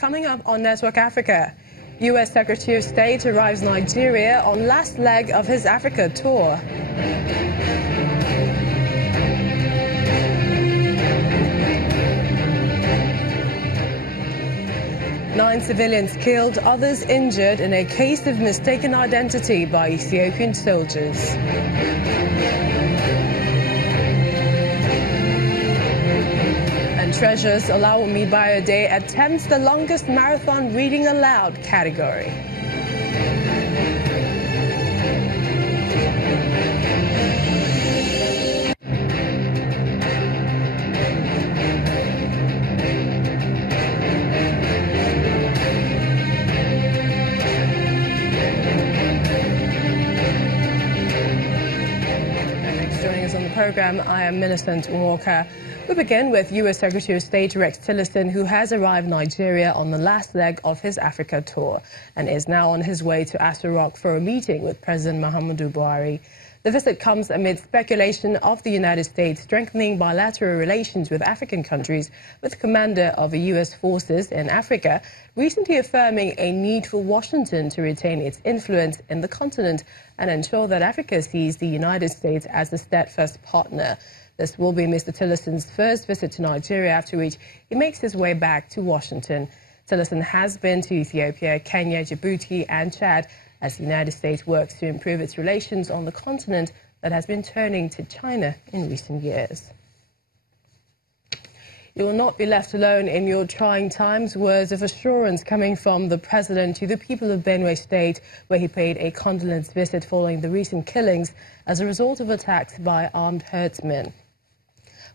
Coming up on Network Africa, U.S. Secretary of State arrives Nigeria on last leg of his Africa tour. Nine civilians killed, others injured in a case of mistaken identity by Ethiopian soldiers. And Treasures Olawumi Bayode attempts the longest marathon reading aloud category. Joining us on the program, I am Millicent Walker. We begin with U.S. Secretary of State Rex Tillerson, who has arrived Nigeria on the last leg of his Africa tour and is now on his way to Aso Rock for a meeting with President Muhammadu Buhari. The visit comes amid speculation of the United States strengthening bilateral relations with African countries, with the commander of the U.S. forces in Africa recently affirming a need for Washington to retain its influence in the continent and ensure that Africa sees the United States as a steadfast partner. This will be Mr. Tillerson's first visit to Nigeria, after which he makes his way back to Washington. Tillerson has been to Ethiopia, Kenya, Djibouti and Chad as the United States works to improve its relations on the continent that has been turning to China in recent years. You will not be left alone in your trying times. Words of assurance coming from the president to the people of Benue State, where he paid a condolence visit following the recent killings as a result of attacks by armed herdsmen.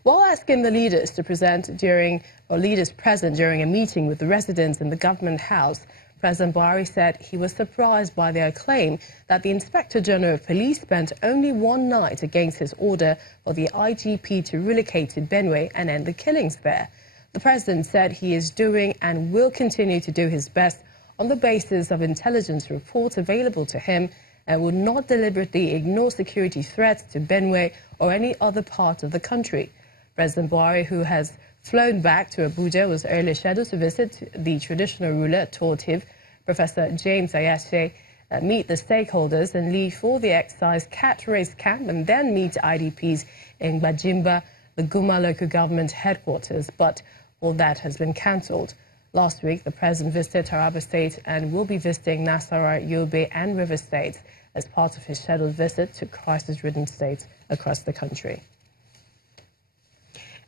While asking the leaders present during a meeting with the residents in the government house, President Buhari said he was surprised by their claim that the Inspector General of Police spent only one night against his order for the IGP to relocate to Benue and end the killings there. The president said he is doing and will continue to do his best on the basis of intelligence reports available to him and would not deliberately ignore security threats to Benue or any other part of the country. President Buhari, who has flown back to Abuja, was earlier scheduled to visit the traditional ruler, Tortiv, Professor James Ayase, meet the stakeholders and leave for the exercise cat race camp and then meet IDPs in Bajimba, the Guma local government headquarters. But all that has been cancelled. Last week, the president visited Taraba State and will be visiting Nasarawa, Yobe and River States as part of his scheduled visit to crisis-ridden states across the country.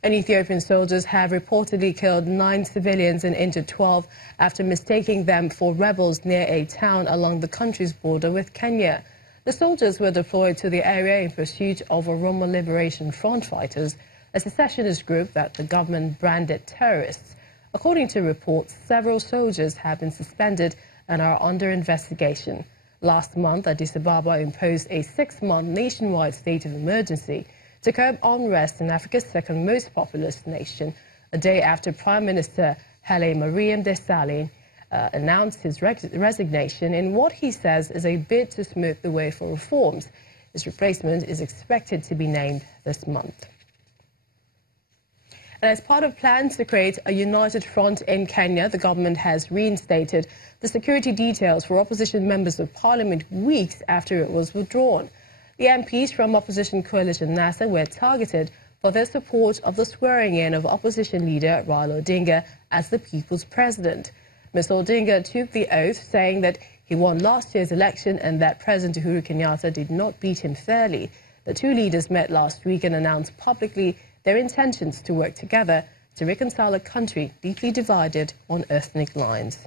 And Ethiopian soldiers have reportedly killed 9 civilians and injured 12 after mistaking them for rebels near a town along the country's border with Kenya. The soldiers were deployed to the area in pursuit of Oromo Liberation Front fighters, a secessionist group that the government branded terrorists. According to reports, several soldiers have been suspended and are under investigation. Last month, Addis Ababa imposed a 6-month nationwide state of emergency to curb unrest in Africa's second most populous nation, a day after Prime Minister Haile Mariam Desalegn announced his resignation in what he says is a bid to smooth the way for reforms. His replacement is expected to be named this month. And as part of plans to create a united front in Kenya, the government has reinstated the security details for opposition members of parliament weeks after it was withdrawn. The MPs from opposition coalition NASA were targeted for their support of the swearing-in of opposition leader Raila Odinga as the people's president. Mr. Odinga took the oath, saying that he won last year's election and that President Uhuru Kenyatta did not beat him fairly. The two leaders met last week and announced publicly their intentions to work together to reconcile a country deeply divided on ethnic lines.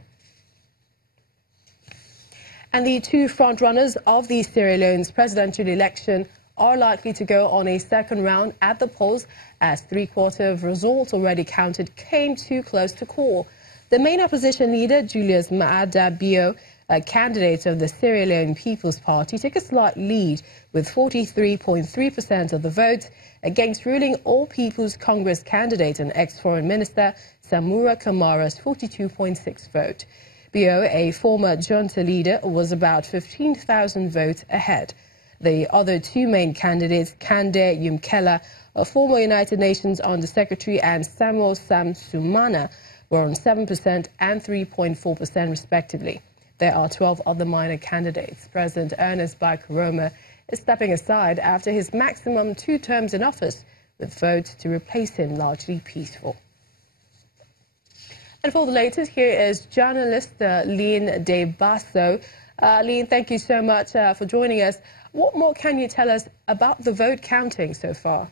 And the two frontrunners of the Sierra Leone's presidential election are likely to go on a second round at the polls, as 3/4 of results already counted came too close to call. The main opposition leader, Julius Maada Bio, a candidate of the Sierra Leone People's Party, took a slight lead with 43.3% of the vote against ruling All People's Congress candidate and ex-foreign minister Samura Kamara's 42.6% vote. Bio, a former junta leader, was about 15,000 votes ahead. The other two main candidates, Kande Yumkela, a former United Nations Under-Secretary, and Samuel Sam Sumana, were on 7% and 3.4% respectively. There are 12 other minor candidates. President Ernest Bai Koroma is stepping aside after his maximum 2 terms in office, with votes to replace him largely peaceful. And for the latest, here is journalist Leone de Basso. Leone, thank you so much for joining us. What more can you tell us about the vote counting so far?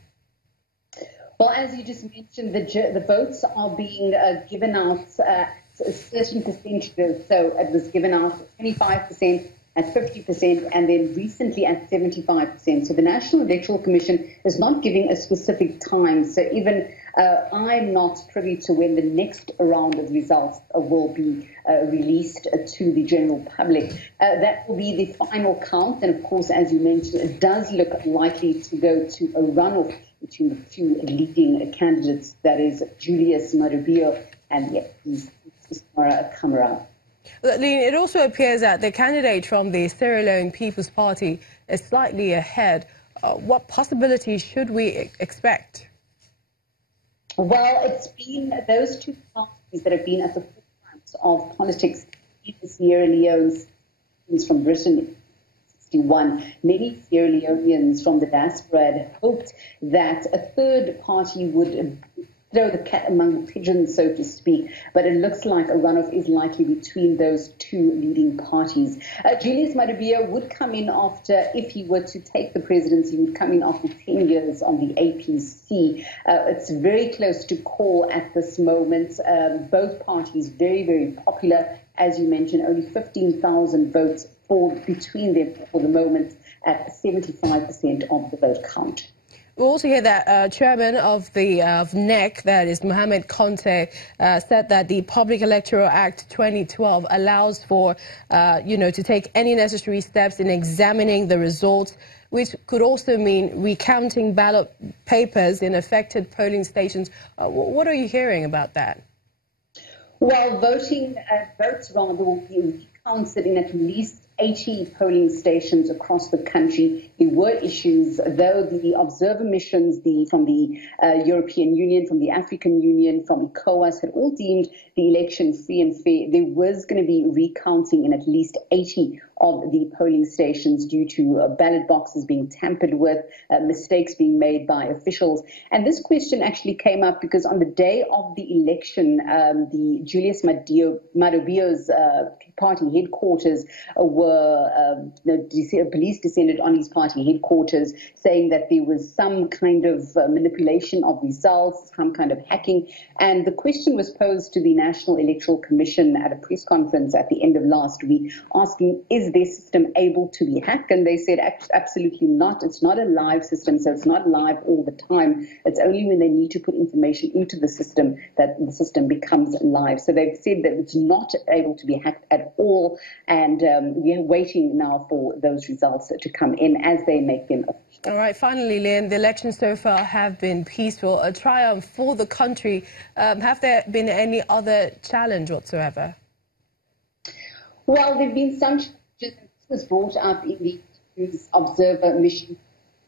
Well, as you just mentioned, the votes are being given out at certain percentages. So it was given out at 25%, at 50%, and then recently at 75%. So the National Electoral Commission is not giving a specific time. So even I'm not privy to when the next round of results will be released to the general public. That will be the final count. And of course, as you mentioned, it does look likely to go to a runoff between the 2 leading candidates, that is Julius Madubio and Ismara Kamara. Leone, it also appears that the candidate from the Sierra Leone People's Party is slightly ahead. What possibilities should we expect? Well, it's been those 2 parties that have been at the forefront of politics in Sierra Leone from Britain. Many Sierra Leoneans from the diaspora had hoped that a third party would throw the cat among the pigeons, so to speak, but it looks like a runoff is likely between those 2 leading parties. Julius Madubio would come in after, if he were to take the presidency, he would come in after 10 years on the APC. It's very close to call at this moment. Both parties very, very popular. As you mentioned, only 15,000 votes between them for the moment at 75% of the vote count. We also hear that chairman of the NEC, that is Mohamed Conte, said that the Public Electoral Act 2012 allows for, to take any necessary steps in examining the results, which could also mean recounting ballot papers in affected polling stations. What are you hearing about that? Well, votes will be recounted in at least 80 polling stations across the country. There were issues, though the observer missions from the European Union, from the African Union, from ECOWAS had all deemed the election free and fair. There was going to be recounting in at least 80 of the polling stations due to ballot boxes being tampered with, mistakes being made by officials. And this question actually came up because on the day of the election, the Julius Madubio's party headquarters police descended on his party headquarters, saying that there was some kind of manipulation of results, some kind of hacking. And the question was posed to the National Electoral Commission at a press conference at the end of last week, asking, is their system able to be hacked? And they said, absolutely not. It's not a live system, so it's not live all the time. It's only when they need to put information into the system that the system becomes live. So they've said that it's not able to be hacked at all, and we're waiting now for those results to come in as they make them official. All right, finally, Leone, the elections so far have been peaceful, a triumph for the country. Have there been any other challenge whatsoever? Well, there have been some challenges. This was brought up in the observer mission,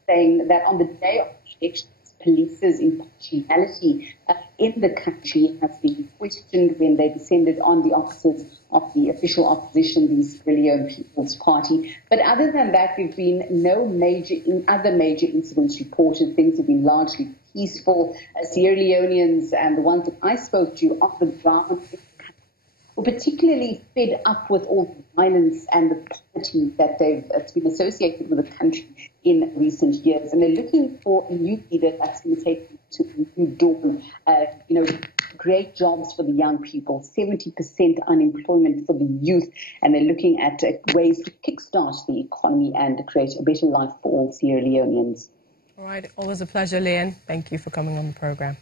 saying that on the day of the elections, police's impartiality in the country has been questioned when they descended on the officers of the official opposition, the Sierra Leone People's Party. But other than that, there have been no other major incidents reported. Things have been largely peaceful. Sierra Leoneans and the ones that I spoke to on the ground were particularly fed up with all the violence and the poverty that it's been associated with the country in recent years. And they're looking for a new leader that's going to take them to a new dawn. Great jobs for the young people, 70% unemployment for the youth, and they're looking at ways to kickstart the economy and create a better life for all Sierra Leoneans. All right, always a pleasure, Leone. Thank you for coming on the program.